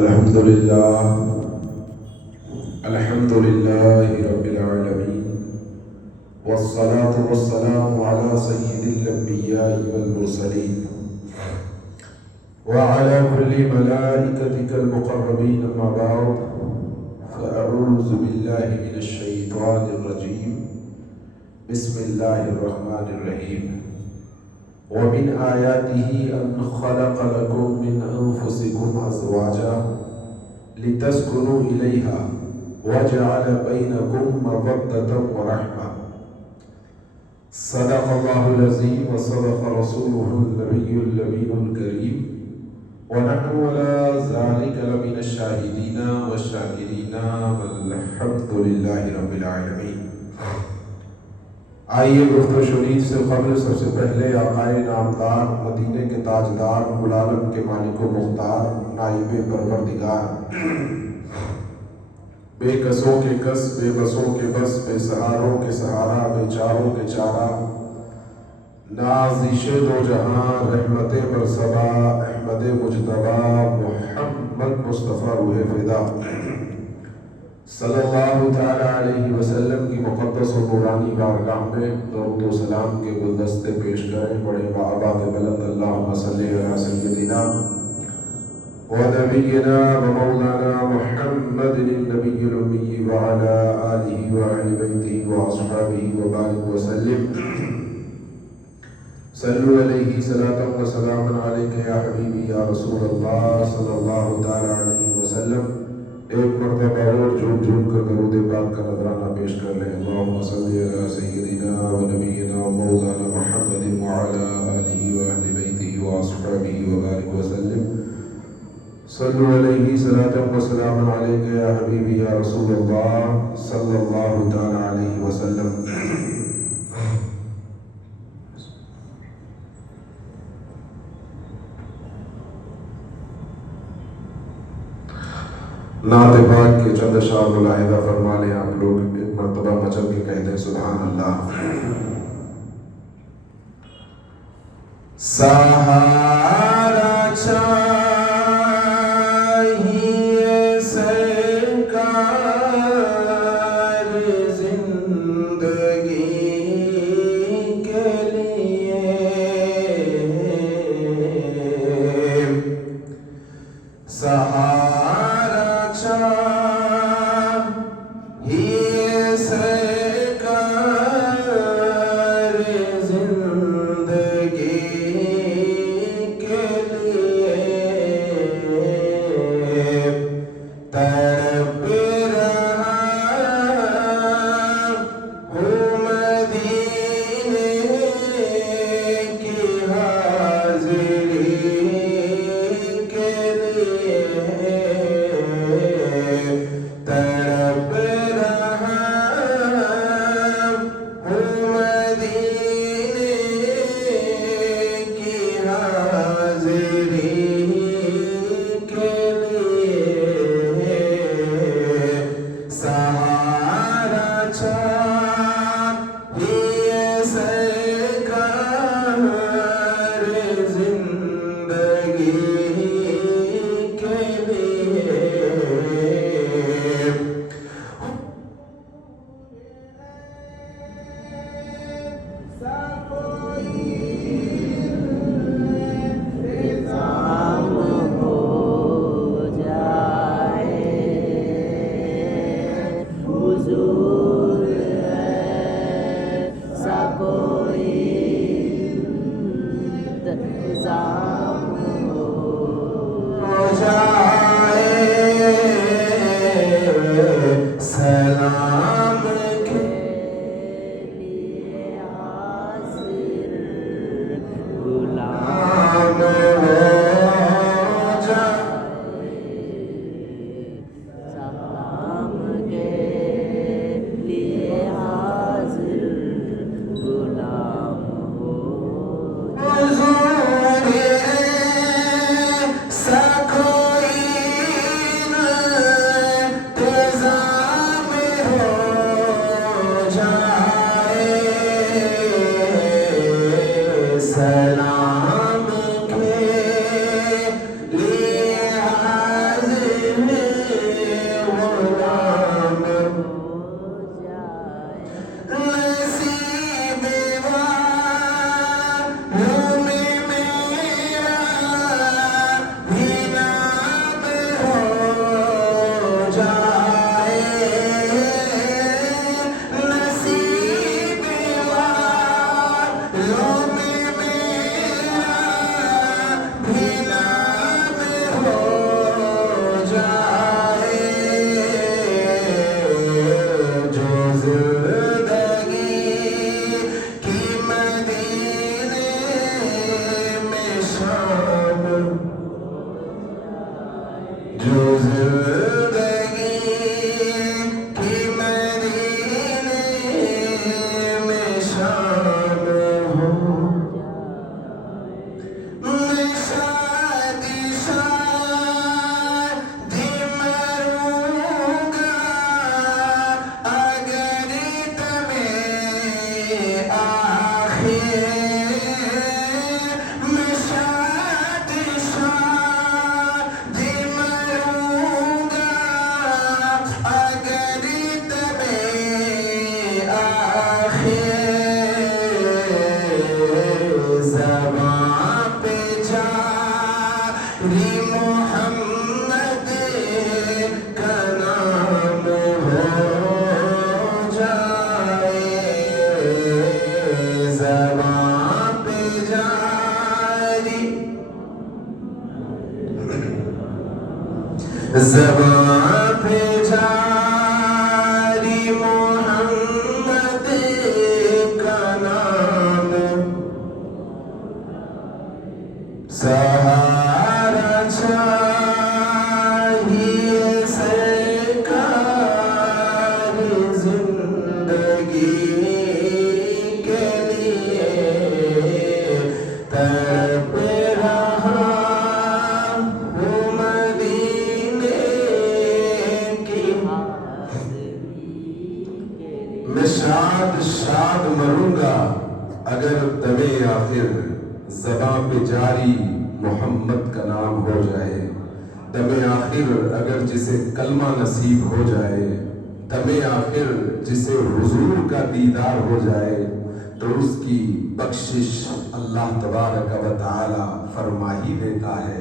الحمد لله الحمد لله رب العالمين، والصلاة والسلام على سيد الأنبياء والمرسلين وعلى كل ملائكتك المقربين. أما بعد، فأعوذ بالله من الشيطان الرجيم. بسم الله الرحمن الرحيم. ومن آياته أن خلق لكم من أنفسكم أزواجا لتسكنوا إليها وجعل بينكم مودة ورحمة. صدق الله العظيم وصدق رسوله النبي الأمين الكريم، ونحن على ذلك لمن الشاهدين والشاكرين، والحمد لله رب العالمين. آئیے گفت و شنید سے قبل سب سے پہلے آقائے نامدار، مدینے کے تاجدار، ملالم کے مالک و مختار، نائب پروردگار، بے کسوں کے کس، بے بسوں کے بس، بے سہاروں کے سہارا، بے چاروں کے چارہ، نازش دو جہاں، رحمت برسبا، احمد مجتبا، محمد مصطفیٰ روح فدا صلی اللہ تعالی علیہ وسلم کی مقدس و نورانی بارگاہ میں درود و سلام کے گلدستے پیش کریں. بڑے بآباد بلند اللہم صلی علی سیدنا و نبینا و مولانا محمد النبی الامی وعلی آلہ و اہل بیتہ و اصحابہ و بارک وسلم. صلو علیہ صلاۃ و سلام علیک یا حبیبی یا رسول اللہ صلی اللہ تعالی علیہ وسلم. ایک مرتبہ اور جھوم جھوم کر درود پاک کا نذرانہ پیش کر لیں. اللہم صلی علی سیدنا و نبینا و مولانا محمد وعلی آلہ و اہل بیتہ و اصحابہ و بارک وسلم. صلو علیہ صلاۃ و سلام علیک یا حبیبی یا رسول اللہ صلی اللہ تعالی علیہ وسلم. نعت پاک کے چند اشعار ملاحظہ فرما لیں. آپ لوگ ایک مرتبہ مچل کے کہہ دیں سبحان اللہ. سہارا چاہیے سرکار زندگی کے لیے، سہارا چاہیے سرکار زندگی کے لیے، تڑپ رہا ہوں مدینے کی حاضری کے لیے، تڑپ رہا ہوں مدینے کی حاضری کے لیے، سہارا چاہیے سرکار زندگی کے لیے. سلام کے لیے حاضر غلام ہو جائے، سلام کے لیے حاضر غلام ہو جائے. سکوئی انتظام ہو جائے، سلام کے لیے حاضر شام جو زندگی کی مدینے میں شام ہو میں شادی شادی مروں گا اگر تمہیں آخر میں شادی شادی مروں گا اگر تمہیں آخر زبان پہ جاری محمد کا نام ہو جائے زبان پہ جاری زبان پہ جاری محمد کا نام سہارا چاہیے سرکار زندگی کے لیے تڑپ رہا ہوں مدینے کی میں شاد شاد مروں گا اگر دم آخر زباں پہ جاری محمد کا نام ہو جائے دم آخر اگر جسے کلمہ نصیب ہو جائے دم آخر جسے حضور کا دیدار ہو جائے تو اس کی بخشش اللہ تبارک و تعالی فرما ہی دیتا ہے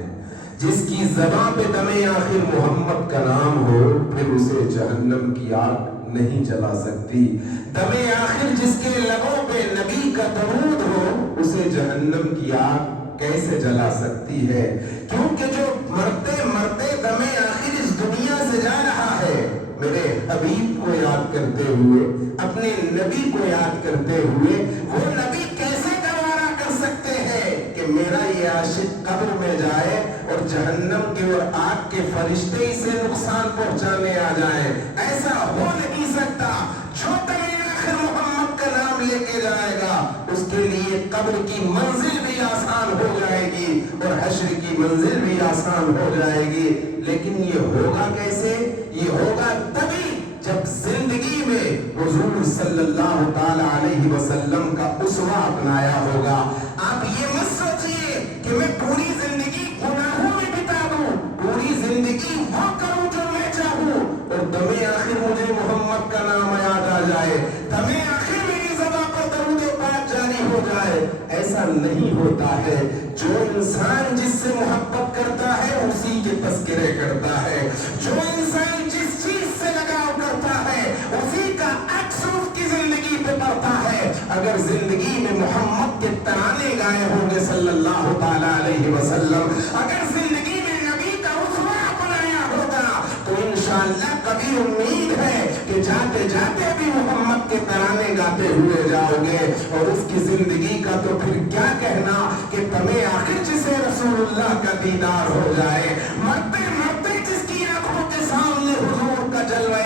جس کی زباں پہ دم آخر محمد کا نام ہو پھر اسے جہنم کی آگ نہیں جلا سکتی دم آخر جس کے لبوں پہ نبی کا درود ہو اسے جہنم کی آگ کیسے جلا سکتی ہے کیونکہ جو مرتے مرتے دم آخر اس دنیا سے جا رہا ہے میرے حبیب کو یاد کرتے ہوئے اپنے نبی کو یاد کرتے ہوئے وہ نبی کیسے گوارا کر سکتے ہیں کہ میرا یہ عاشق قبر میں جائے اور جہنم کے اور آگ کے فرشتے اسے نقصان پہنچانے آ جائیں ایسا ہو نہیں سکتا جو دم آخر محمد کا نام لے کے جائے گا اس کے لیے قبر کی منزل بھی آسان ہو جائے گی اور حشر کی منزل بھی آسان ہو جائے گی لیکن یہ ہوگا کیسے یہ ہوگا تبھی جب زندگی میں حضور صلی اللہ تعالی علیہ وسلم کا اسوہ اپنایا ہوگا آپ یہ مت سوچئے کہ میں پوری زندگی گناہوں میں بتا دوں پوری زندگی وہ کروں جو میں چاہوں اور دم آخر مجھے محمد کا نام یاد آ جائے دم آخر میری زبان پر درود پاک جاری ہو جائے ایسا نہیں ہوتا ہے جو انسان جس سے محبت کرتا ہے اسی کے تذکرے کرتا ہے جو انسان جس چیز سے لگاؤ کرتا ہے اسی کا عکس اس کی زندگی پہ پڑتا ہے اگر زندگی میں محمد کے ترانے گائے ہوں گے صلی اللہ تعالی علیہ وسلم اگر زندگی میں نبی کا اسوہ اپنایا ہوگا تو انشاءاللہ کبھی امید ہے کہ جاتے جاتے بھی محمد کے ترانے گاتے ہوئے جاؤ گے اور اس کی زندگی کا تو پھر کیا کہنا کہ تمہیں آخر جسے رسول اللہ کا دیدار ہو جائے مرتے مرتے جس کی آنکھوں کے سامنے حضور کا جلوہ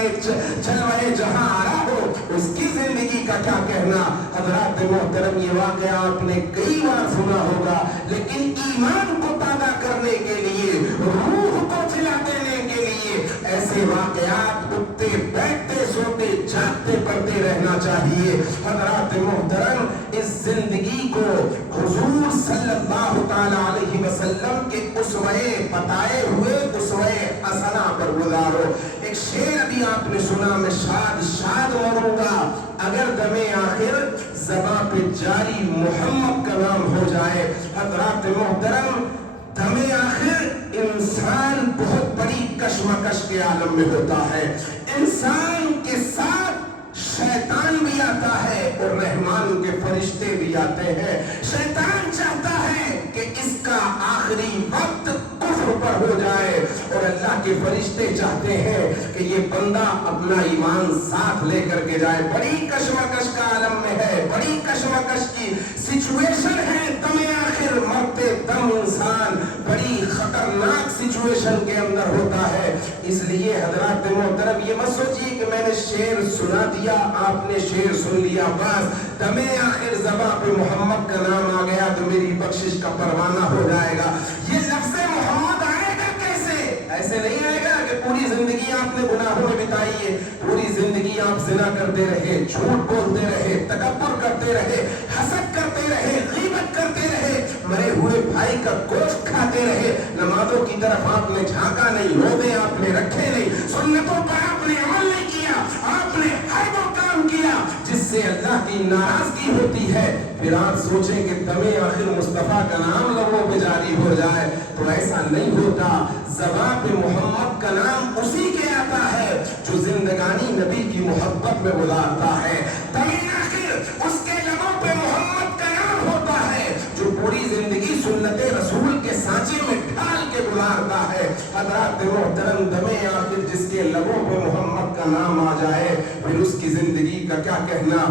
جہاں آ رہا ہو اس کی زندگی کا کیا کہنا حضرات محترم یہ واقعہ آپ نے کئی بار سنا ہوگا لیکن ایمان کو تازہ کرنے کے لیے روح کو چلا دینے کے لیے ایسے واقعات اٹھتے بیٹھتے سوتے جاگتے پڑھتے رہنا چاہیے حضرات محترم اس زندگی کو حضور صلی اللہ تعالی علیہ وسلم کے اسوہ بتائے ہوئے اسوہ حسنہ پر گزارو ایک شعر ابھی آپ نے سنا میں شاد شاد مروں گا اگر دم آخر زباں پہ جاری محمد کا نام ہو جائے حضرات محترم دم آخر انسان بہت بڑی کشمکش کے عالم میں ہوتا ہے انسان کے ساتھ شیطان بھی آتا ہے اور رحمان کے فرشتے بھی آتے ہیں شیطان چاہتا ہے کہ اس کا آخری وقت کفر پر ہو جائے اور اللہ کے فرشتے چاہتے ہیں کہ یہ بندہ اپنا ایمان ساتھ لے کر کے جائے بڑی کشمکش کا عالم میں ہے بڑی کشمکش کی سچویشن ہے دم آخر مرتے دم खतरनाक सिचुएशन के अंदर होता है। इसलिए हजरात मोहतरम ये मत सोचिए कि मैंने शेर सुना दिया, आपने शेर सुन लिया, बस दमे आखिर ज़बां पे मोहम्मद का नाम आ गया तो मेरी बख्शिश का परवाना हो जाएगा। ये लफ्ज़ मोहम्मद आएगा कैसे? ऐसे नहीं आएगा कि पूरी जिंदगी आपने गुनाहों में बिताई है, पूरी जिंदगी आप ज़िना करते रहे, झूठ बोलते रहे, तकब्बुर करते रहे, हसद करते रहे, गीबत करते रहे, मरे हुए भाई का गोश्त खाते रहे, नमाजों की तरफ आपने झांका नहीं, रोज़े आपने रखे नहीं, सुन्नतों पर आपने अमल नहीं किया, आपने हर वो काम किया जिससे अल्लाह की नाराजगी होती है। फिर आप सोचें कि दमे आखिर मुस्तफ़ा का नाम लोगों पे जारी हो जाए, तो ऐसा नहीं होता। ज़बां पे मोहम्मद का नाम उसी के आता है जो जिंदगानी नबी की मोहब्बत में गुजारता है। दमे आखिर उसके लबों पे मोहम्मद का नाम होता है जो पूरी जिंदगी सुन्नते रसूल के सांचे में ढाल के गुजारता है। हज़रात मोहतरम, दमे आखिर जिसके लबों पे मोहम्मद का नाम आ जाए, फिर उसकी जिंदगी का क्या कहना।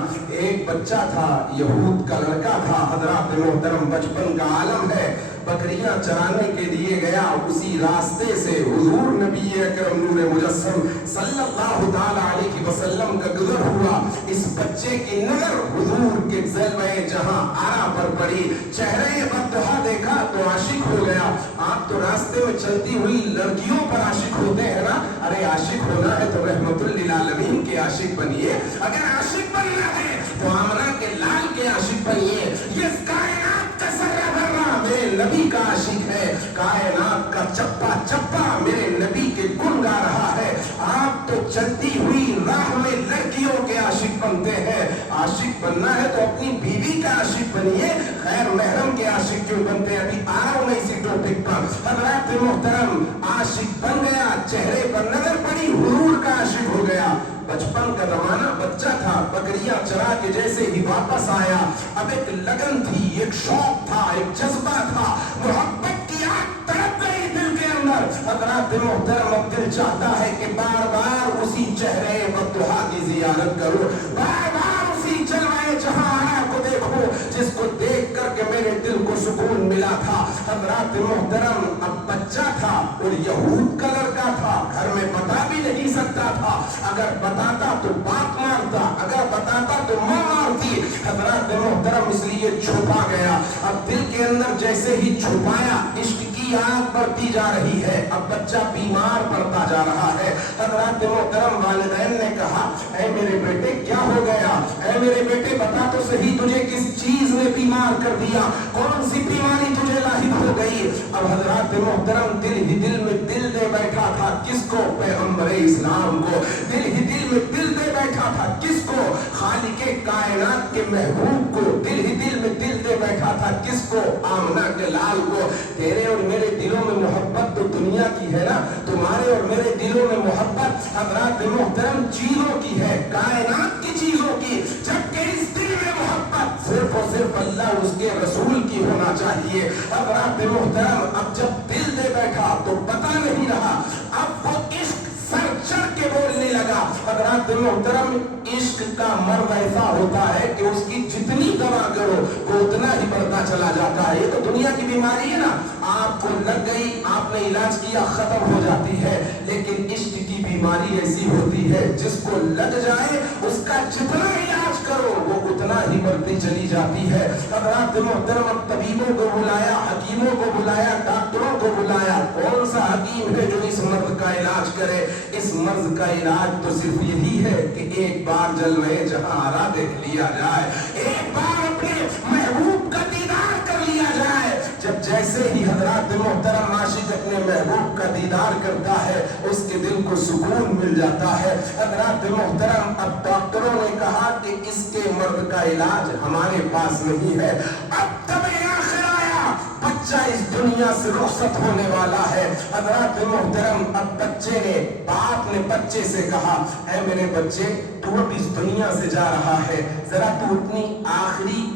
एक बच्चा था, यहूद का लड़का था, हज़रात मोहतरम बचपन का आलम है, बकरियां चराने के लिए गया, उसी रास्ते से हुजूर नबी अकरम नूर मुजस्सम सल्लल्लाहु ताला अलैहि वसल्लम का गुजर हुआ। इस बच्चे की नजर हुजूर के जलवे जहां आरा पर पड़ी, चेहरे बद्दुहा देखा तो आशिक हो गया। आप तो रास्ते में चलती हुई लड़कियों पर आशिक होते हैं ना, अरे आशिक होना है तो रहमतुल लिल आलमीन के आशिक बनिए, अगर आशिक बनना है तो आमना के लाल के आशिक बनिए। ये कायनात का सर्रा भर्रा मेरे नबी का आशिक है, कायनात का चप्पा चप्पा मेरे नबी के गुण गा रहा है। आप तो चलती हुई राह में लड़कियों के आशिक बनते हैं। आशिक बनना है तो अपनी बीवी का आशिक बनिए, खैर महरम के आशिक क्यों बनते हैं? अभी आ रहा हूं मैं इसी टॉपिक पर। हज़रात मोहतरम, आशिक बन गया, चेहरे पर नजर पड़ी, हुजूर का आशिक हो गया। बचपन का जमाना, बच्चा था, बकरियां चरा के जैसे ही वापस आया, अब एक लगन थी, एक शौक था, एक जज्बा था, मोहब्बत की आग तड़प गई दिल के अंदर। हज़रात मोहतरम, अब दिल चाहता है कि बार बार उसी चेहरे बद्दुहा की जियारत करूं, बार बार उसी जलवाए जहां आया को देखो जिसको देख करके मेरे दिल को सुकून मिला था। हज़रात मोहतरम, अब बच्चा था और यहूद का लड़का था, घर में बता भी नहीं सकता था, अगर बताता तो बाप मारता, अगर बताता तो मां मारती। हज़रात मोहतरम, इसलिए छुपा गया। अब दिल के अंदर जैसे ही छुपाया, इश्क की आग बढ़ती जा रही है, अब बच्चा बीमार पड़ता जा रहा है। हज़रात मोहतरम, वालिदैन ने कहा, ऐ मेरे बेटे क्या हो गया? ऐ मेरे बेटे बता तो सही, तुझे किस चीज ने बीमार कर दिया? कौन सी बीमारी तुझे लाहिक हो गई? अब हज़रात मोहतरम, दिल ही दिल में दिल दे बैठा था, किसको? पैगंबर इस्लाम को। दिल ही दिल में दिल दे बैठा था, किसको? खालिके कायनात के महबूब को। दिल ही दिल में दिल दे बैठा था, किसको? आमना के लाल को। तेरे और मेरे दिलों में मोहब्बत तो दुनिया की है ना, तुम्हारे और मेरे दिलों में मोहब्बत हज़रात मोहतरम चीजों की है, कायनात की चीजों की। जबकि इस दिल में मोहब्बत सिर्फ और सिर्फ अल्लाह उसके रसूल की होना चाहिए। हज़रात मोहतरम, अब जब दिल दे बैठा तो पता नहीं रहा, अब वो इश्क सर चढ़ के बोलने लगा। हज़रात मोहतरम, इश्क का मर्द ऐसा होता है कि उसकी जितनी दवा करो वो उतना ही बढ़ता चला जाता है। ये तो दुनिया की बीमारी है ना, आपको लग गई, आपने इलाज किया, खत्म हो जाती है। लेकिन इश्क की बीमारी ऐसी होती है, जिसको लग जाए उसका जितना इलाज करो वो उतना ही बढ़ती चली जाती है। हज़रात मोहतरम, तबीबों को बुलाया, हकीमों को बुलाया, डॉक्टरों को बुलाया, कौन सा हकीम है जो इस मर्द का इलाज करे? इस मर्ज का इलाज तो सिर्फ यही है कि एक बार जलवे जहां आरा देख लिया जाए, एक बार अपने महबूब का दीदार कर लिया जाए। जब जैसे ही हज़रात मोहतरम आशिक अपने महबूब का दीदार करता है, उसके दिल को सुकून मिल जाता है। हज़रात मोहतरम, अब डॉक्टरों ने कहा कि इसके मर्द का इलाज हमारे पास नहीं है। अब तब आखिर आया, बच्चा इस दुनिया से रुखसत होने वाला है। हज़रात मोहतरम, अब बच्चे ने, बाप ने बच्चे से कहा, ऐ मेरे बच्चे, तू अब इस दुनिया से जा रहा है, जरा तू अपनी आखिरी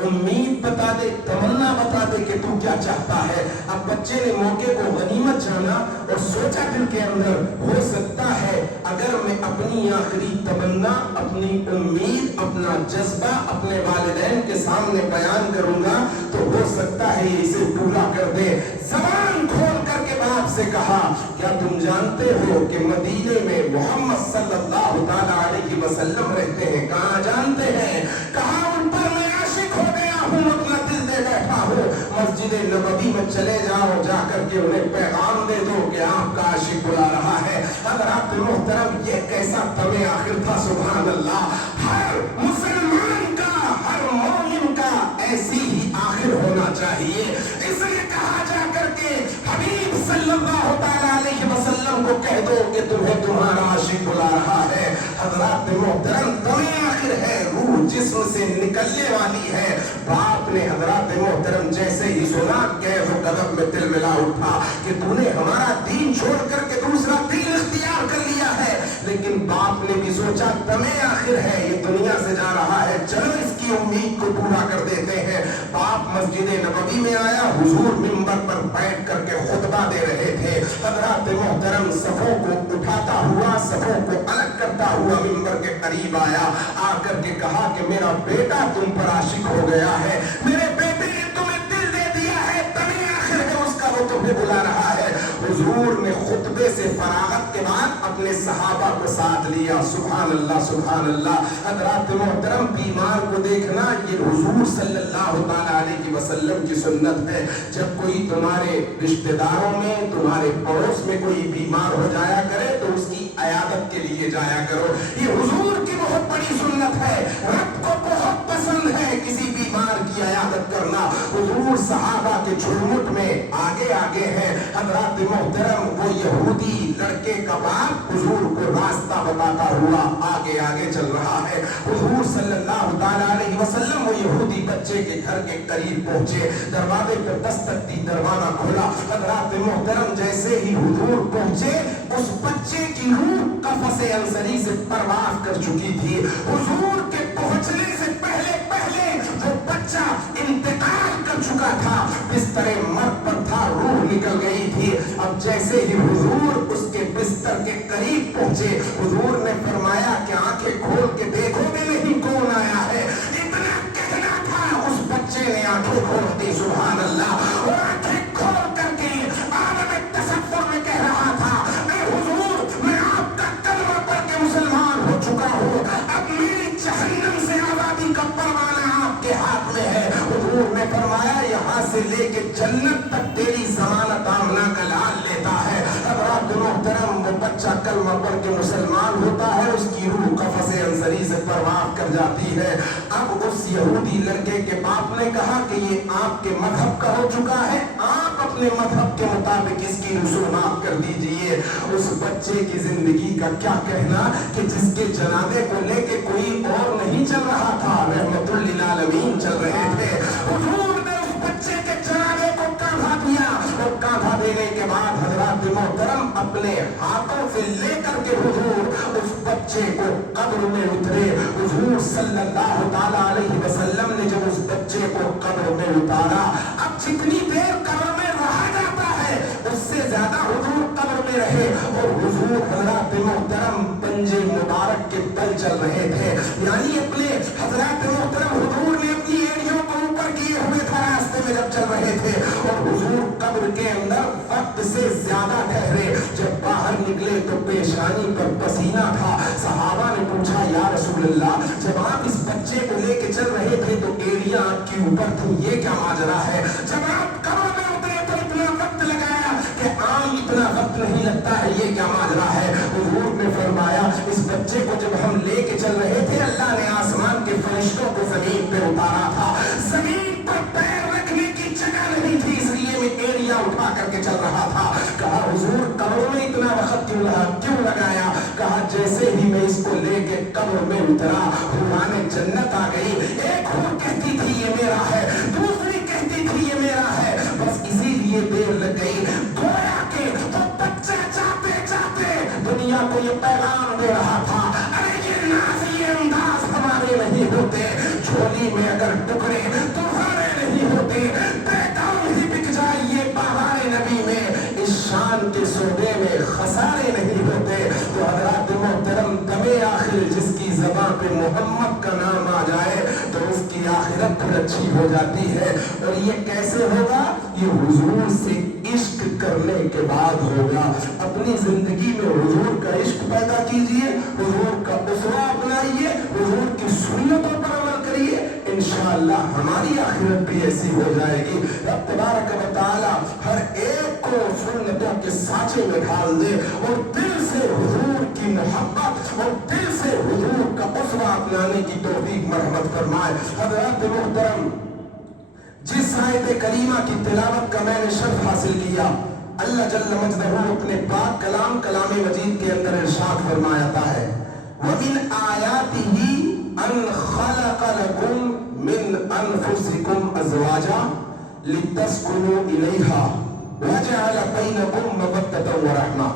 उम्मीद बता दे, तमन्ना बता दे कि तू क्या चाहता है। अब बच्चे ने मौके को गनीमत जाना और सोचा दिल के अंदर, हो सकता है अगर मैं अपनी आखिरी तमन्ना, अपनी उम्मीद, अपना जज्बा अपने वालिदैन के सामने बयान करूंगा तो हो सकता है इसे पूरा कर दे। ज़बान खोल कर से कहा, क्या तुम जानते हो कि मदीने में मोहम्मद सल्लल्लाहु ताला अलैहि वसल्लम रहते हैं? कहाँ जानते हैं? कहा उन पर मैं आशिक हो गया हूँ, अपना दिल दे बैठा हूँ। मस्जिद नबवी में चले जाओ, जाकर के उन्हें पैगाम दे दो कि आपका आशिक बुला रहा है। हज़रात मोहतरम, ये कैसा तमे आखिर था, सुभान अल्लाह। हर मुसलमान का, हर मोमिन का ऐसी ही आखिर होना चाहिए। इसलिए कहा जा करके हबीब सल्लल्लाहु ताला अलैहि वसल्लम को कह दो कि तुम्हें तुम्हारा आशिक बुला रहा है। हज़रात मोहतरम, तमे आखिर है, रूह जिस्म से निकलने वाली है। बाप ने हज़रात मोहतरम जैसे ही सुना, कैफ कदम में तिल मिला उठा कि तूने हमारा दीन छोड़ करके दूसरा दीन इख्तियार कर लिया है। लेकिन बाप ने भी सोचा, तमे आखिर है, ये दुनिया से जा रहा है, चलो इसकी उम्मीद को पूरा कर देते हैं। बाप मस्जिद नबवी में आया, हुजूर मिंबर पर बैठ करके खुतबा दे रहे थे। हज़रात मोहतरम सफों को उठाता हुआ, सफों को अलग करता हुआ मिंबर के करीब आया, आकर के कहा कि मेरा बेटा तुम पर आशिक हो गया है, मेरे बेटे ने तुम्हें दिल दे दिया है, तमे आखिर है उसका, वो तुम्हें बुला रहा है। हुजूर ने खुतबे से फरागत के बाद अपने सहाबा को साथ लिया। सुभान अल्लाह, सुभान अल्लाह। हज़रात मोहतरम, बीमार को देखना ये हुजूर सल्लल्लाहु ताला अलैहि वसल्लम की सुन्नत है। जब कोई तुम्हारे रिश्तेदारों में, तुम्हारे पड़ोस में कोई बीमार हो जाया करे तो उसकी अयादत के लिए जाया करो। ये हुजूर की बहुत बड़ी सुन्नत है, रब को बहुत पसंद है किसी बीमार की अयादत करना। हुजूर सहाबा के झुरमुट में आगे आगे है। हज़रात मोहतरम, वो यहूदी लड़के का बाप हुजूर को रास्ता बताता हुआ आगे आगे चल रहा है। हुजूर सल्लल्लाहु ताला अलैहि वसल्लम वो यहूदी बच्चे के घर के करीब पहुंचे, दरवाजे पर दस्तक दी, दरवाजा खोला। हज़रात मोहतरम, जैसे ही हुजूर पहुंचे, उस बच्चे की रूह कफ़स-ए अंसरी से परवाज़ कर चुकी थी। हुजूर के पहुंचने से पहले पहले वो बच्चा इंतकाल कर चुका था, बिस्तरे मर्द पर था, रूह निकल गई थी। अब जैसे ही हुजूर उसके बिस्तर के करीब पहुंचे, हुजूर ने फरमाया कि आंखें खोल के देखोगे नहीं कौन आया है। इतना कहना था, उस बच्चे ने आंखें खोल दी। सुभान अल्लाह। और आंखें खोल करके आलम तसव्वुर में कह रहा था, मैं हुजूर, मैं आपका कलमा पढ़ के मुसलमान हो चुका हूँ, अब मेरी जहन्नम से आजादी का परवाना आपके हाथ में है। हुजूर ने फरमाया, यहाँ से लेके जन्नत तक तेरी जमानत आमना का लाल लेता है। हज़रात मोहतरम, वो बच्चा कलमा पढ़ के मुसलमान होता है, उसकी रूह कफ़स-ए अंसरी से परवाज़ कर जाती है। अब उस यहूदी लड़के के बाप ने कहा कि ये आपके मजहब का हो चुका है, आप अपने मजहब के मुताबिक इसकी रसूमात कर दीजिए। उस बच्चे की जिंदगी का क्या कहना कि जिसके जनाजे को लेके कोई और नहीं चल रहा था, रहमतुल लिल आलमीन चल रहे थे। हुजूर ने उस बच्चे के जनाजे को कांधा दिया, और कांधा देने के बाद हज़रात मोहतरम अपने हाथों से लेकर के हुजूर उस बच्चे को कब्र में उतरे। हुजूर सल्लल्लाहु ताला अलैहि वसल्लम ने जब उस बच्चे को कब्र में उतारा, अब जितनी देर कब्र में रहा जाता है उससे ज्यादा हुजूर कब्र में रहे। और हुजूर हज़रात मोहतरम पंजे मुबारक के तल चल रहे थे, यानी अपने हज़रात मोहतरम हुजूर ने अपनी एड़ियों को ऊपर किए हुए था रास्ते में जब चल रहे थे। और हुजूर कब्र के अंदर वक्त से ज्यादा ठहरे। जब बाहर निकले तो पेशानी पर पसीना था। सहाबा ने पूछा, या रसूल अल्लाह, जब आप इस बच्चे को लेके चल रहे थे तो एड़ियां आपके ऊपर थी, ये क्या माजरा है? जब आप कब्र में उतरे तो इतना वक्त लगाया कि आम इतना वक्त नहीं लगता है, ये क्या माजरा है? हुजूर ने फरमाया, इस बच्चे को जब हम लेके चल रहे थे, अल्लाह ने आसमान के फरिश्तों को जमीन पे उतारा था, जमीन पर पैर रखने की जगह नहीं थी, इसलिए मैं एड़ियां उठा करके चल रहा था। कहा, हुजूर कब्र में इतना वक्त क्यों लगाया? कहा, जैसे ही मैं इसको लेके कब्र में उतरा, हुराने जन्नत आ गई। एक हूर कहती थी ये मेरा है, दूसरी कहती थी ये मेरा है, बस इसीलिए देर लग गई। गोया के तो बच्चा जाते जाते दुनिया को ये पैगाम दे रहा था, अरे ये नाज, ये अंदाज हमारे नहीं होते, झोली में अगर टुकड़े तुम्हारे नहीं होते, पैगाम ही बिक जाए ये बहारे नबी में, इस शान के सौदे में खसारे नहीं होते। तो हज़रात मोहतरम, तबे आखिर जिसकी ज़बान पे मोहम्मद का नाम आ जाए तो उसकी आखिरत फिर अच्छी हो जाती है। और ये कैसे होगा? ये हुजूर से عشق کرنے کے بعد ہوگا. اپنی زندگی میں حضور کا عشق پیدا کیجئے, حضور کا اسوہ اپنائیے, حضور کی سنتوں پر عمل کریے, انشاءاللہ ہماری آخرت بھی ایسی ہو جائے گی. رب تبارک و تعالی ہر ایک کو سنتوں کے سانچے میں ڈال دے اور دل سے حضور کی محبت اور دل سے حضور کا اسوہ اپنانے کی توفیق مرحمت فرمائے. حضرات محترم, جس آیت کریمہ کی تلاوت کا میں نے شرف حاصل کیا, اللہ جل مجدہ اپنے پاک کلام کلام مجید کے اندر ارشاد فرماتا ہے وَمِنْ آیَاتِهِ أَنْ خَلَقَ لَكُمْ مِنْ أَنفُسِكُمْ أَزْوَاجًا لِتَسْكُنُوا إِلَيْهَا وَجَعَلَ بَيْنَكُمْ مَوَدَّةً وَرَحْمَةً.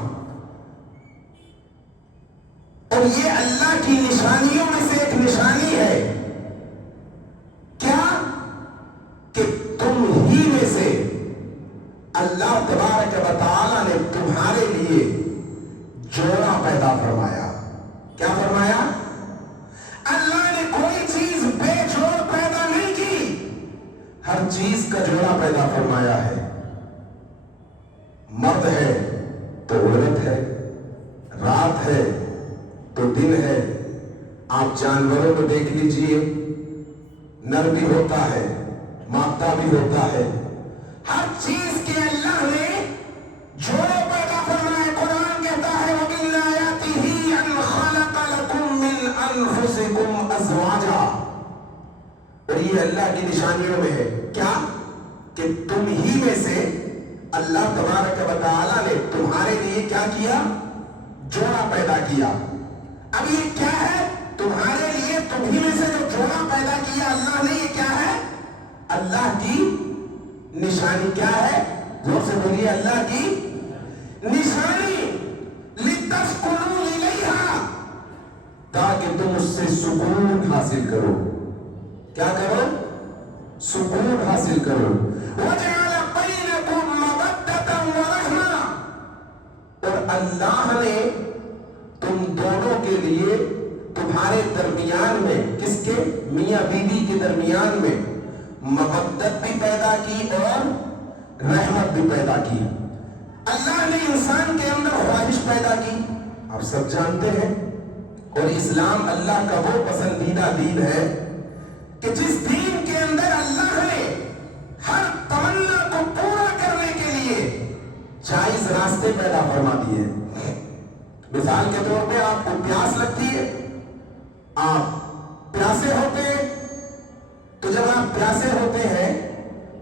اور یہ اللہ کی نشانیوں میں سے ایک نشانی ہے کیا کہ تم ہی میں سے اللہ تبارک و تعالی نے تمہارے لیے جوڑا پیدا فرمایا. کیا فرمایا؟ اللہ نے کوئی چیز بے جوڑ پیدا نہیں کی, ہر چیز کا جوڑا پیدا فرمایا ہے. مرد ہے تو عورت ہے, رات ہے تو دن ہے. آپ جانوروں کو دیکھ لیجئے, نر بھی ہوتا ہے مادہ بھی ہوتا ہے. ہر چیز کے اللہ نے جوڑے پیدا فرمائے. قرآن کہتا ہے وَمِنْ آیَاتِهِ أَنْ خَلَقَ لَكُمْ مِنْ أَنفُسِكُمْ أَزْوَاجًا. اور یہ اللہ کی نشانیوں میں ہے کیا کہ تم ہی میں سے اللہ تبارک و تعالی نے تمہارے لیے کیا کیا؟ جوڑا پیدا کیا. اب یہ کیا ہے تمہارے لیے؟ تم ہی میں سے جو جوڑا پیدا کیا اللہ نے, یہ کیا ہے؟ اللہ کی نشانی. کیا ہے؟ زور سے بولیے, اللہ کی نشانی. لِتَسْكُنُوا إِلَيْهَا, تاکہ تم اس سے سکون حاصل کرو. کیا کرو؟ سکون حاصل کرو. وَجَعَلَ بَيْنَكُمْ مَوَدَّةً وَرَحْمَةً, اور اللہ نے تم دونوں کے لیے تمہارے درمیان میں, کس کے؟ میاں بیوی کے درمیان میں مودت بھی پیدا کی اور رحمت بھی پیدا کی. اللہ نے انسان کے اندر خواہش پیدا کی, آپ سب جانتے ہیں. اور اسلام اللہ کا وہ پسندیدہ دین ہے کہ جس دین کے اندر اللہ نے ہر تمنا کو پورا کرنے کے لیے جائز راستے پیدا فرما دیے. مثال کے طور پہ آپ کو پیاس لگتی ہے, آپ پیاسے ہوتے ہیں, تو جب آپ پیاسے ہوتے ہیں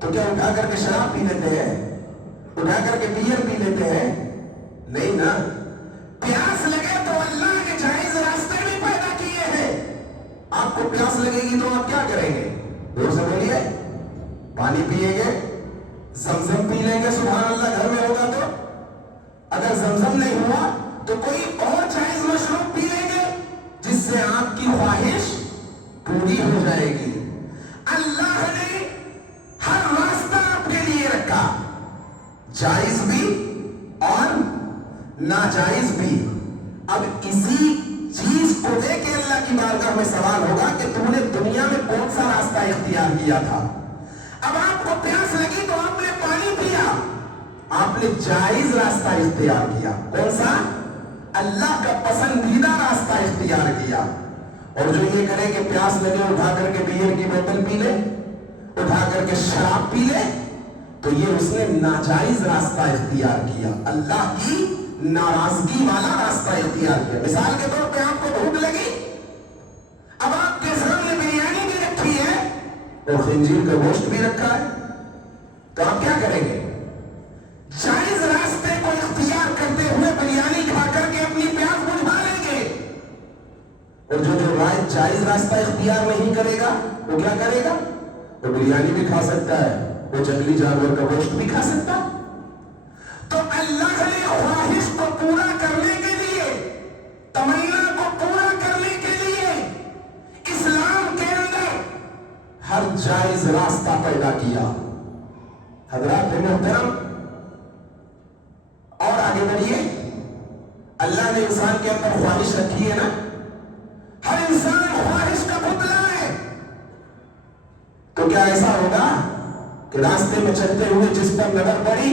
تو کیا اٹھا کر کے شراب پی لیتے ہیں؟ اٹھا کر کے بیئر پی لیتے ہیں؟ نہیں نا. پیاس لگے تو اللہ نے جائز راستے بھی پیدا کیے ہیں. آپ کو پیاس لگے گی تو آپ کیا کریں گے؟ زور سے بولیے. پانی پیئیں گے, زمزم پی لیں گے, سبحان اللہ گھر میں ہوگا تو. اگر زمزم نہیں ہوا تو کوئی اور جائز مشروب پی لیں گے جس سے آپ کی خواہش پوری ہو جائے گی. اللہ نے ہر راستہ آپ کے لیے رکھا, جائز بھی اور ناجائز بھی. اب اسی چیز کو لے کے اللہ کی بارگاہ میں سوال ہوگا کہ تم نے دنیا میں کون سا راستہ اختیار کیا تھا؟ اب آپ کو پیاس لگی تو آپ نے پانی پیا, آپ نے جائز راستہ اختیار کیا. کون سا؟ اللہ کا پسندیدہ راستہ اختیار کیا. اور جو یہ کرے کہ پیاس لگے اٹھا کر کے بیئر کی بوتل پی لے, اٹھا کر کے شراب پی لے, تو یہ اس نے ناجائز راستہ اختیار کیا, اللہ کی ناراضگی والا راستہ اختیار کیا. مثال کے طور پہ آپ کو بھوک لگی, اب آپ کے سامنے بریانی بھی رکھی ہے اور خنزیر کا گوشت بھی رکھا ہے, تو آپ کیا کریں گے؟ جائز راستے کو اختیار کرتے ہوئے بریانی کھا کر کے اپنی پیاس بجھا لیں گے. اور جو جائز راستہ اختیار نہیں کرے گا وہ کیا کرے گا؟ وہ بریانی بھی کھا سکتا ہے, وہ جنگلی جانور کا گوشت بھی کھا سکتا. تو اللہ نے خواہش کو پورا کرنے کے لیے, تمنا کو پورا کرنے کے لیے اسلام کے اندر ہر جائز راستہ پیدا کیا. حضرات محترم, اور آگے بڑھیے. اللہ نے انسان کے اندر خواہش رکھی ہے نا, ہر انسان خواہش کا پتلا ہے. تو کیا ایسا ہوگا کہ راستے میں چلتے ہوئے جس پر نظر پڑی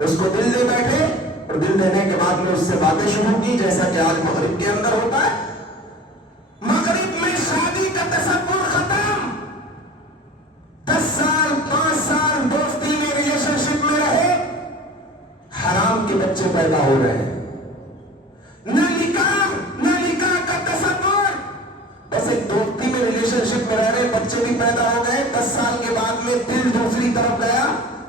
اس کو دل دے بیٹھے اور دل دینے کے بعد میں اس سے باتیں شروع کی، جیسا کہ آج مغرب کے اندر ہوتا ہے۔ مغرب میں شادی کا تصور ختم، 10 سال 5 سال دوستی میں ریلیشن شپ میں رہے، حرام کے بچے پیدا ہو رہے ہیں۔ نہ نکاح کا تصور، بس ایک دوستی میں ریلیشن شپ میں رہ رہے، بچے بھی پیدا ہو گئے، 10 سال کے بعد میں دل دوسری طرف گیا،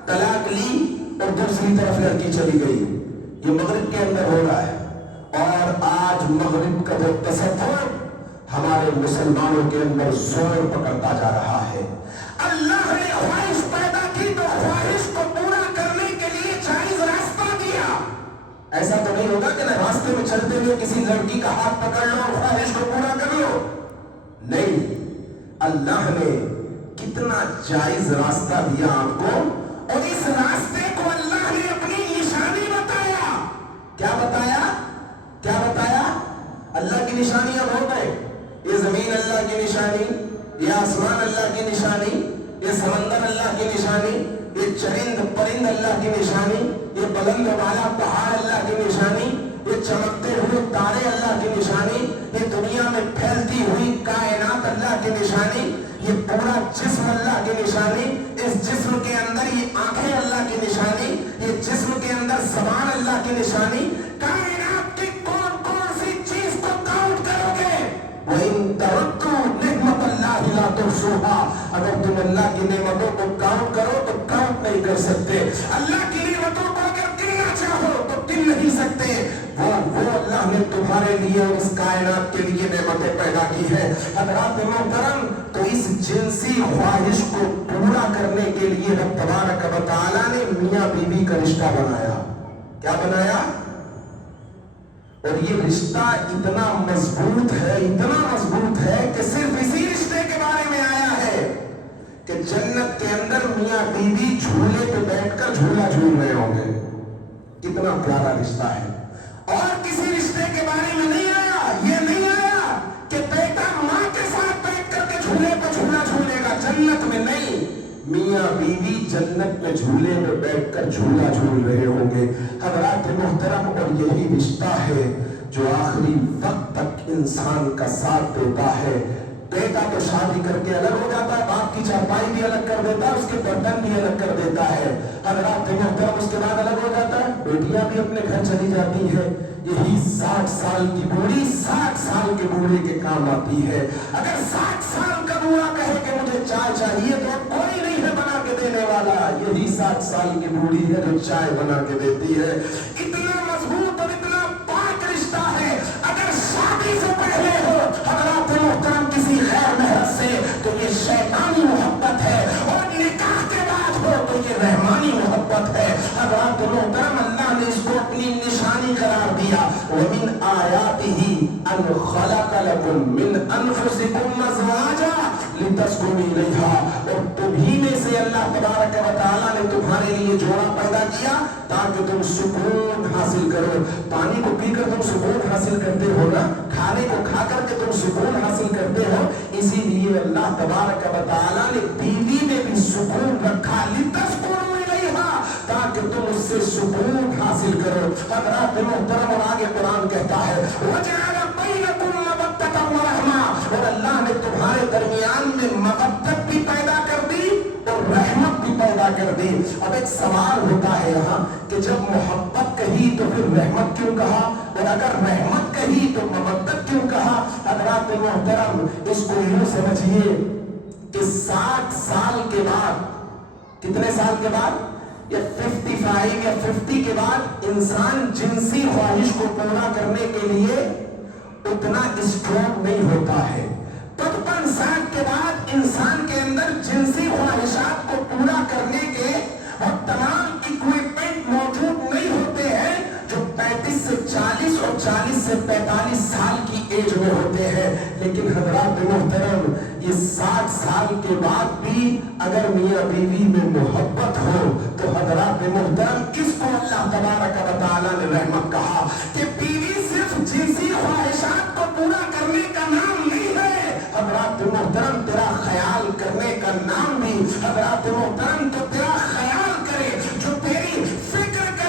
طلاق لی اور دوسری طرف لڑکی چلی گئی۔ یہ مغرب کے اندر ہو رہا ہے، اور آج مغرب کا جو تصور ہمارے مسلمانوں کے اندر زور پکڑتا جا رہا ہے۔ اللہ نے خواہش پیدا کی تو خواہش کو پورا کرنے کے لیے جائز راستہ دیا۔ ایسا تو نہیں ہوگا کہ نہ راستے میں چلتے ہوئے کسی لڑکی کا ہاتھ پکڑ لو اور خواہش کو پورا کر لو، نہیں، اللہ نے کتنا جائز راستہ دیا آپ کو، اور اس راستے کو اللہ نے اپنی نشانی بتایا۔ کیا بتایا؟ کیا بتایا؟ اللہ کی نشانیاں بہت ہیں، یہ زمین اللہ کی نشانی، یہ آسمان اللہ کی نشانی، یہ سمندر اللہ کی نشانی، یہ چرند پرند اللہ کی نشانی، یہ بلند والا پہاڑ اللہ کی نشانی، یہ چمکتے ہوئے تارے اللہ کی نشانی، یہ دنیا میں پھیلتی ہوئی کائنات اللہ کی نشانی، یہ پورا جسم اللہ کی نشانی، اس جسم کے اندر یہ آنکھیں اللہ کی نشانی، یہ جسم کے اندر زبان اللہ کی نشانی۔ کائنات کی کون کون سی چیز کو کاؤنٹ کرو گے؟ وَإِن تَعُدُّوا نِعْمَتَ اللَّهِ لَا تُحْصُوهَا، اگر تم اللہ کی نعمتوں کو کاؤنٹ کرو تو کاؤنٹ نہیں کر سکتے۔ اللہ کی نعمتوں کو اگر گننا چاہو تو گن نہیں سکتے۔ وہ اللہ نے تمہارے لیے اور اس کائنات کے لیے نعمتیں پیدا کی ہے۔ حضرات محترم، تو اس جنسی خواہش کو پورا کرنے کے لیے رب تبارک و تعالیٰ نے میاں بیوی کا رشتہ بنایا۔ کیا بنایا؟ اور یہ رشتہ اتنا مضبوط ہے، اتنا مضبوط ہے کہ صرف اسی رشتے کے بارے میں آیا ہے کہ جنت کے اندر میاں بیوی جھولے پہ بیٹھ کر جھولا جھول رہے ہوں گے۔ کتنا پیارا رشتہ ہے۔ اور کسی رشتے کے بارے میں نہیں آیا، یہ نہیں آیا کہ بیٹا ماں کے ساتھ بیٹھ کر کے جھولے پہ جھولا جھولے گا، جنت میں نہیں، میاں بیوی جنت میں جھولے میں بیٹھ کر جھولا جھول رہے ہوں گے۔ حضرات محترم، اور یہی رشتہ ہے جو آخری وقت تک انسان کا ساتھ دیتا ہے۔ بیٹا تو شادی کر کے الگ ہو جاتا ہے، باپ کی چارپائی بھی الگ کر دیتا ہے، اس کے برتن بھی الگ کر دیتا ہے۔ حضرات محترم، اس کے بعد الگ ہو جاتا ہے، بیٹیاں بھی اپنے گھر چلی جاتی ہیں۔ یہی 60 سال کی بوڑھی 60 سال کے بوڑھے کے کام آتی ہے۔ اگر 60 سال کا بوڑھا کہے کہ مجھے چائے چاہیے تو کوئی نہیں ہے بنا کے دینے والا، یہی 60 سال کی بوڑھی ہے جو چائے بنا کے دیتی ہے۔ اتنا مضبوط اور اتنا پاک رشتہ ہے۔ اگر شادی سے پہلے ہو حضرات محترم کسی غیر محرم سے تو یہ شیطانی محبت ہے، اور نکاح کے بعد ہو تو یہ رحمانی محبت ہے۔ حضرات محترم، اللہ نے اس کو اپنی نشانی قرار دیا۔ وَمِنْ آيَاتِهِ أَنْ خَلَقَ لَكُم مِّنْ أَنفُسِكُمْ أَزْوَاجًا لِتَسْكُنُوا إِلَيْهَا، اور تمہیں میں سے اللہ تبارک و تعالیٰ نے تمہارے لیے جوڑا پیدا کیا تاکہ تم سکون حاصل کرو۔ پانی کو پی کر تم سکون حاصل کرتے ہو نا، کھانے کو کھا کر کے تم سکون حاصل کرتے ہو، اسی لیے اللہ تبارک و تعالیٰ نے بیوی میں بھی سکون رکھا، لِتَسْكُنُوا إِلَيْهَا، تاکہ تم اس سے سکون حاصل کرو۔ حضرات محترم، اور آگے قرآن کہتا ہے وَجَعَلَ بَيْنَكُم مَّوَدَّةً وَرَحْمَةً، اور اللہ نے تمہارے درمیان میں مودت بھی پیدا کر دی اور رحمت بھی پیدا کر دی۔ اب ایک سوال ہوتا ہے یہاں کہ جب محبت کہی تو پھر رحمت کیوں کہا، اور اگر رحمت کہی تو مودت کیوں کہا؟ حضرات محترم، اس کو یوں سمجھیے کہ 60 سال کے بعد، کتنے سال کے بعد؟ یا 55 یا 50 کے بعد انسان جنسی خواہش کو پورا کرنے کے لیے اتنا اسٹرانگ نہیں ہوتا ہے۔ 55 سال کے بعد انسان کے اندر جنسی خواہشات کو پورا کرنے کے اور تمام اکوپمنٹ موجود نہیں ہوتے ہیں جو 35 سے 40 اور 40 سے 45 سال کی ایج میں ہوتے ہیں۔ لیکن حضرات محترم، یہ 60 سال کے بعد بھی اگر میاں بیوی میں محبت ہو تو حضرات محترم، کس کو اللہ تبارک و تعالیٰ نے رحمت کہا کہ بیوی صرف جنسی خواہشات کو پورا کرنے کا نام نہیں ہے، حضرات محترم تیرا خیال کرنے کا نام بھی، حضرات محترم تو تیرا خیال کرے، جو تیری فکر کرے،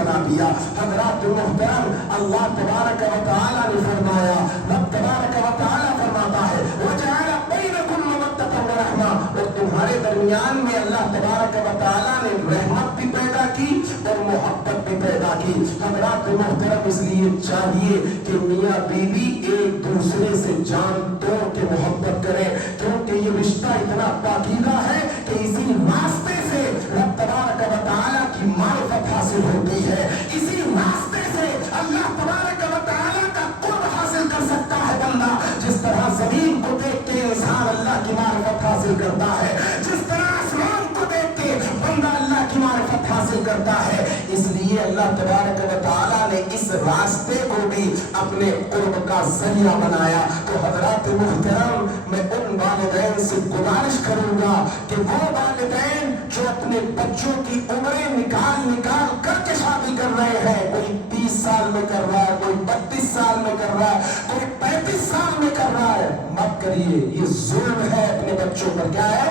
बना दिया। हज़रात मुहतरम, अल्लाह तबारक व तआला ने फरमाया, रब तबारक व तआला फरमाता है वजअल बैनकुम मवद्दतन व रहमा, और तुम्हारे दरमियान में अल्लाह तबारक व तआला ने रहमत भी पैदा की और मोहब्बत भी पैदा की। हज़रात मुहतरम, इसलिए चाहिए कि मियाँ बीवी एक दूसरे से जान तोड़ के मोहब्बत करें, क्योंकि ये रिश्ता इतना पाकीज़ा है कि इसी रास्ते से रब तबारक व तआला की मारिफत हासिल होती है, इसी रास्ते से अल्लाह तबारक व तआला का कुर्ब हासिल कर सकता है बंदा। जिस तरह जमीन को देख के इंसान अल्लाह की मारिफत हासिल करता है, जिस तरह आसमान को देख के बंदा अल्लाह की मारिफत हासिल करता है, इसलिए अल्लाह तबारक व तआला ने इस रास्ते को भी अपने कुर्ब का जरिया बनाया। तो हज़रात मुहतरम, मैं उन वालिदैन से गुजारिश करूंगा कि वो वालिदैन जो अपने बच्चों की उम्रें निकाल निकाल करके शादी कर रहे हैं, कोई 30 साल में कर रहा है, कोई 32 साल में कर रहा है, कोई 35 साल में कर रहा है, मत करिए। ये जुल्म है अपने बच्चों पर। क्या है?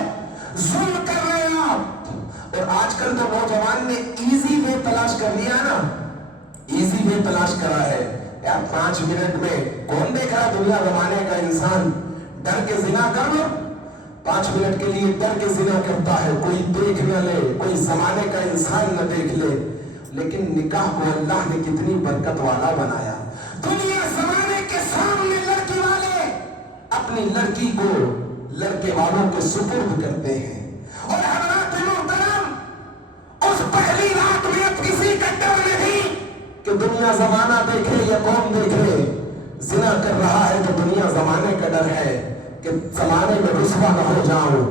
जुल्म कर रहे हैं आप। और आजकल तो नौजवान ने इजी वे तलाश कर लिया ना, इजी वे तलाश करा है यार। 5 मिनट में कौन देख रहा दुनिया जमाने का इंसान डर के जिना कर लो, 5 मिनट के लिए डर के जिना करता है, कोई देख न ले, कोई जमाने का इंसान न देख ले। लेकिन निकाह को अल्लाह ने कितनी बरकत वाला बनाया। दुनिया जमाने के सामने लड़की वाले अपनी लड़की को लड़के वालों के सुपुर्द करते हैं। और हज़रात मोहतरम, उस पहली रात में अब किसी का डर नहीं कि दुनिया जमाना देखे या कौन देखे। जिना कर रहा है तो दुनिया जमाने का डर है कि जमाने में रुसवा न हो जाऊं।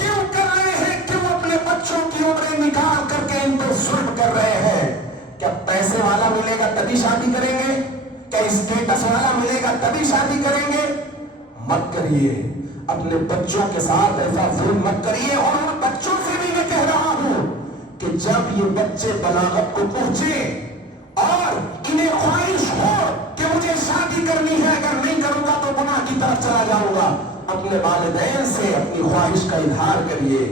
क्यों कर रहे हैं? क्यों अपने बच्चों की उम्रें निकाल करके इनको जुल्म कर रहे हैं? क्या पैसे वाला मिलेगा तभी शादी करेंगे? क्या स्टेटस वाला मिलेगा तभी शादी करेंगे? मत करिए, अपने बच्चों के साथ ऐसा जुल्म मत करिए। और उन बच्चों से भी मैं कह रहा हूं कि जब ये बच्चे बलागत को पहुंचे और इन्हें ख्वाहिश हो कि मुझे शादी करनी है, अगर नहीं करूंगा तो गुनाह की तरफ चला जाऊंगा, अपने वालिदैन से अपनी ख्वाहिश का इजहार करिए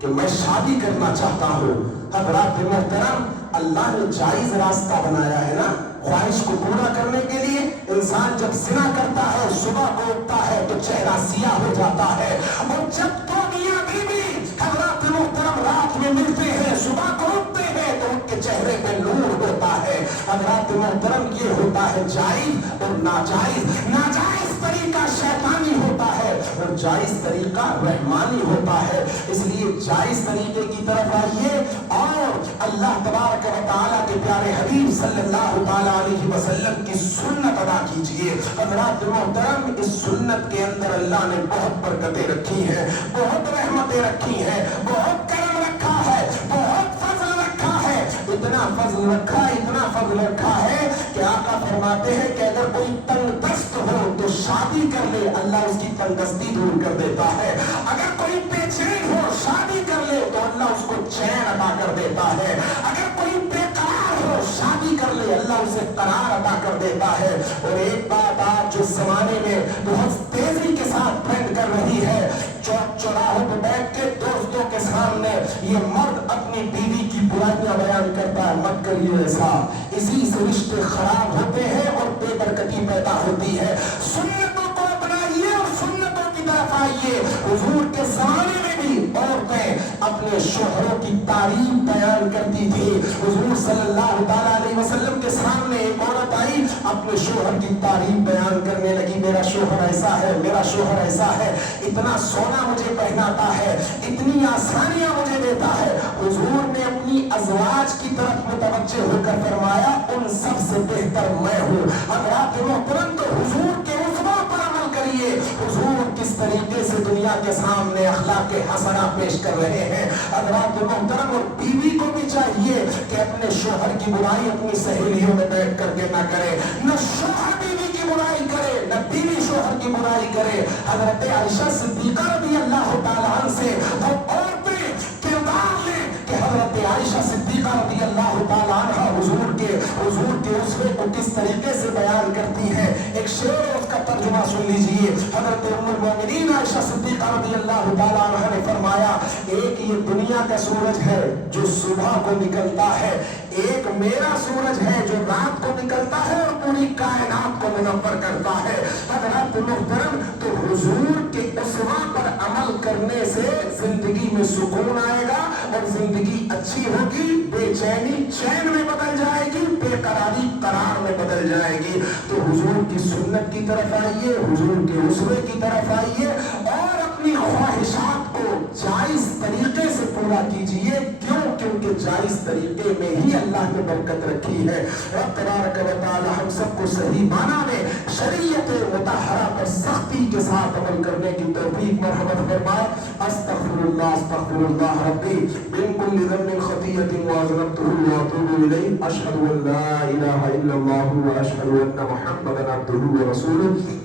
कि मैं शादी करना चाहता हूं। हज़रात मोहतरम, अल्लाह ने जायज रास्ता बनाया है ना ख्वाहिश को पूरा करने के लिए। इंसान जब जिना करता है, सुबह को उठता है तो चेहरा सियाह हो जाता है, और जब तो मियां बीवी हज़रात मोहतरम रात में मिलते हैं, सुबह को उठते हैं तो उनके चेहरे पे नूर होता है। हज़रात मोहतरम, ये होता है जायज और नाजायज। नाजायज तरीका शैतानी होता है और जायज तरीका रहमानी होता है। इसलिए जायज तरीके की तरफ आइए और अल्लाह तबारक व तआला के प्यारे हबीब सल्लल्लाहु अलैहि वसल्लम की सुन्नत अदा कीजिए। हज़रात मोहतरम, इस सुन्नत के अंदर अल्लाह ने बहुत बरकतें रखी हैं, बहुत रहमतें रखी हैं, बहुत करम रखा है, बहुत फजल रखा है। इतना फजल रखा है, इतना फजल रखा है कि आका फरमाते हैं कि अगर कोई तंगदस्त हो तो शादी कर ले, अल्लाह उसकी तंगदस्ती दूर कर देता है। अगर कोई बेचैन हो, शादी कर ले तो अल्लाह उसको चैन अता कर देता है। अगर कोई बेकरार हो, शादी कर ले, अल्लाह उसे करार अता कर देता है। और एक बात आज जो जमाने में बहुत तेजी के साथ ट्रेंड कर रही है, चौक चौराहों पर बैठ के दोस्तों के सामने ये मर्द अपनी बीवी की बुराइयां बयान करता है। मत करिए ऐसा, इसी से रिश्ते खराब होते हैं और बेबरकती पैदा होती है। सुन्नतों को अपनाइए और सुन्नतों की तरफ आइए। हुजूर के जमाने में भी औरतें अपने शोहरों की तारीफ बयान करती थी। हुजूर सल्लल्लाहु अलैहि वसल्लम के सामने एक औरत आई, अपने शोहर की तारीफ बयान करने लगी। मेरा शोहर ऐसा है, मेरा शोहर ऐसा है, इतना सोना मुझे पहनाता है, इतनी आसानियां मुझे देता है। हुजूर ने अपनी अज़वाज की तरफ मुतवज्जे होकर फरमाया, उन सब से बेहतर मैं हूँ। हज़रात मोहतरम, तो हुजूर के उस्वा पर अमल करिए। हुजूर किस तरीके से दुनिया के सामने अखलाक हसना पेश कर रहे हैं। हज़रात मोहतरम, और बीवी को भी चाहिए कि अपने शोहर की बुराई अपनी सहेलियों में बैठ करके न करे, न शोहर बीवी की बुराई करे, न बीवी शोहर की बुराई करे। हज़रत आयशा सिद्दीक़ा रज़ियल्लाहु ताला अन्हा से वो औरतें किरदार ले कि हज़रत आयशा सिद्दीक़ा रज़ियल्लाहु ताला अन्हा हुजूर के उस्वे को किस तरीके से बयान करती है। ایک شعر ہے، اس کا ترجمہ سن لیجئے۔ حضرت ام المومنین عائشہ صدیقہ رضی اللہ تعالیٰ عنہ نے فرمایا، ایک یہ دنیا کا سورج ہے جو صبح کو نکلتا ہے، ایک میرا سورج ہے جو رات کو نکلتا ہے اور پوری کائنات کو منور کرتا ہے۔ حضرات محترم، تو حضور کے اسوہ پر عمل کرنے سے زندگی میں سکون آئے گا اور زندگی اچھی ہوگی، بے چینی چین میں بدل جائے گی، بے قراری قرار میں بدل جائے گی۔ تو حضور کی سنت کی طرف آئیے، حضور کے اسوے کی طرف آئیے اور اپنی خواہشات کو جائز طریقے سے پورا کیجئے۔ کیوں؟ کیونکہ جائز طریقے میں ہی اللہ نے برکت رکھی ہے۔ رب تبارک و تعالی ہم سب کو صحیح معنی میں شریعت مطہرہ پر سختی کے ساتھ عمل کرنے کی توفیق مرحمت فرمائے۔ استغفر اللہ ربی من کل ذنب خطیۃ واذنبته واتوب الیہ، اشہد ان لا الہ الا اللہ واشہد ان محمدا عبدہ ورسولہ۔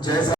جیسا